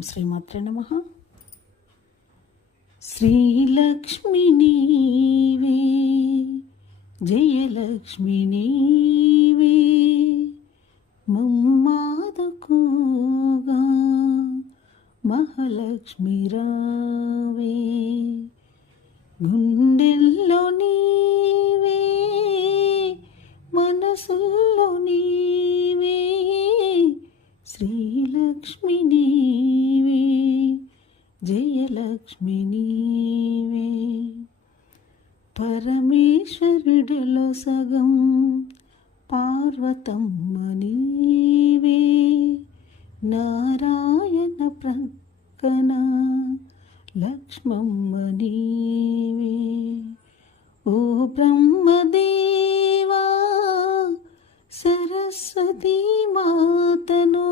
శ్రీమాత్రే నమః. శ్రీలక్ష్మి నీవే, జయలక్ష్మి నీవే, మమ్మాదుకోగా మహాలక్ష్మి రావే. గుండెల్లో నీవే, మనసుల్లో నీవే, శ్రీలక్ష్మి నీవే, జయలక్ష్మి నీవే. పరమేశ్వరుడిలో సగం పార్వతమ్మ నీవే, నారాయణ ప్రక్కన లక్ష్మమ్మ నీవే. ఓ బ్రహ్మదేవా, సరస్వతీ మాతను